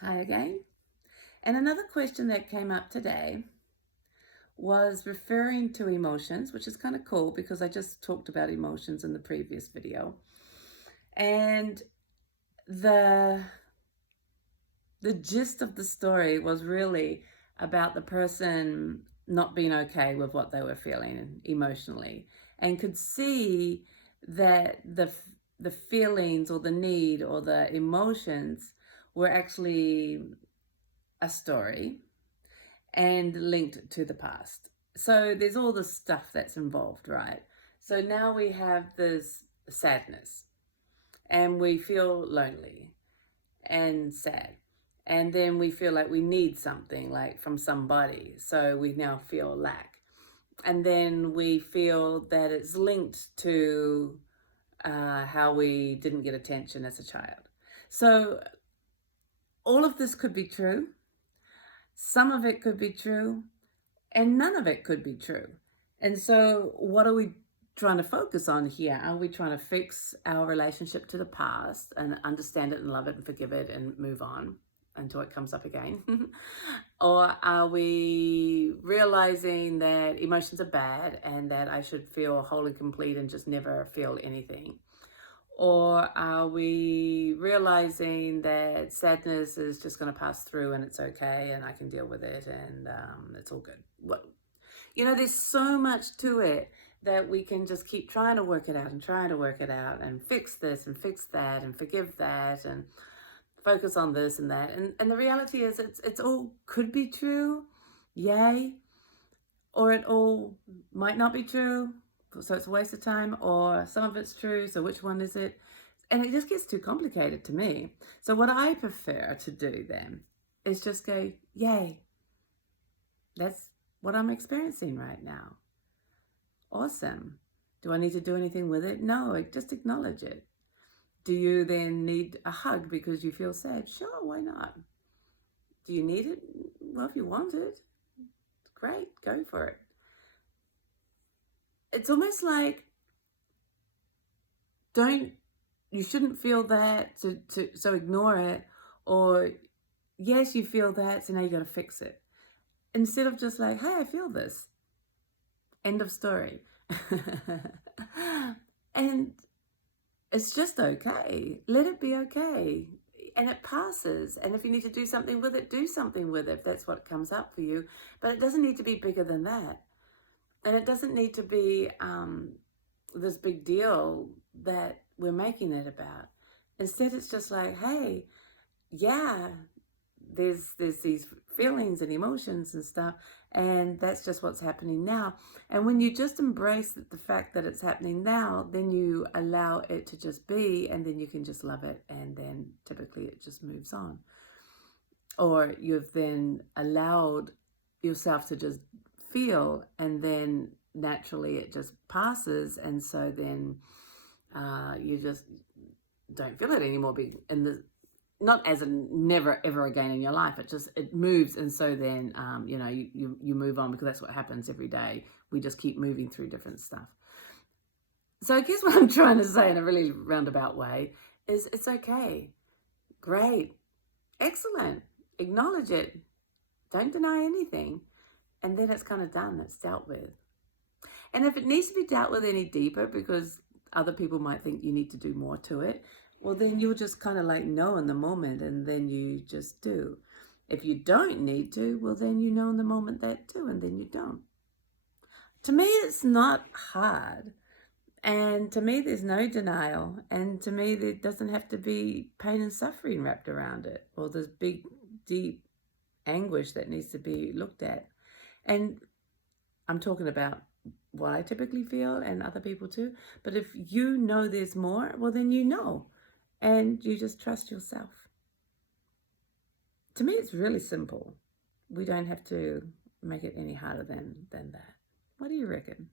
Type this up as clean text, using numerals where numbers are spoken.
Hi again. And another question that came up today was referring to emotions, which is kind of cool because I just talked about emotions in the previous video. And the the gist of the story was really about the person not being okay with what they were feeling emotionally, and could see that the feelings or the need or the emotions were actually a story and linked to the past. So there's all the stuff that's involved, right? So now we have this sadness and we feel lonely and sad. And then we feel like we need something like from somebody. So we now feel lack. And then we feel that it's linked to how we didn't get attention as a child. So all of this could be true. Some of it could be true, and none of it could be true. And so, what are we trying to focus on here? Are we trying to fix our relationship to the past and understand it and love it and forgive it and move on until it comes up again? Or are we realizing that emotions are bad and that I should feel whole and complete and just never feel anything? Or are we realizing that sadness is just going to pass through and it's okay and I can deal with it and it's all good? What, there's so much to it that we can just keep trying to work it out and trying to work it out and fix this and fix that and forgive that and focus on this and that. And the reality is it's all could be true, yay, or it all might not be true, so it's a waste of time, or some of it's true, so which one is it? And it just gets too complicated to me. So what I prefer to do then is just go, yay, that's what I'm experiencing right now. Awesome. Do I need to do anything with it? No, I just acknowledge it. Do you then need a hug because you feel sad? Sure, why not? Do you need it? Well, if you want it, great, go for it. It's almost like you shouldn't feel that, so ignore it, or yes, you feel that, so now you got to fix it. Instead of just like, hey, I feel this. End of story. And it's just okay. Let it be okay. And it passes. And if you need to do something with it, do something with it if that's what comes up for you. But it doesn't need to be bigger than that. And it doesn't need to be this big deal that we're making it about. Instead, it's just like, hey, yeah, there's these feelings and emotions and stuff, and that's just what's happening now. And when you just embrace the fact that it's happening now, then you allow it to just be, and then you can just love it, and then typically it just moves on. Or you've then allowed yourself to just feel, and then naturally it just passes, and so then you just don't feel it anymore. Not as a never ever again in your life. It moves, and so then you move on, because that's what happens every day. We just keep moving through different stuff. So I guess what I'm trying to say in a really roundabout way is it's okay, great, excellent, acknowledge it, don't deny anything, and then it's kind of done. It's dealt with. And if it needs to be dealt with any deeper because other people might think you need to do more to it, well, then you'll just kind of like know in the moment, and then you just do. If you don't need to, well, then you know in the moment that too, and then you don't. To me, it's not hard. And to me, there's no denial. And to me, there doesn't have to be pain and suffering wrapped around it, or this big, deep anguish that needs to be looked at. And I'm talking about what I typically feel, and other people too. But if you know there's more, well, then you know. And you just trust yourself. To me, it's really simple. We don't have to make it any harder than that. What do you reckon?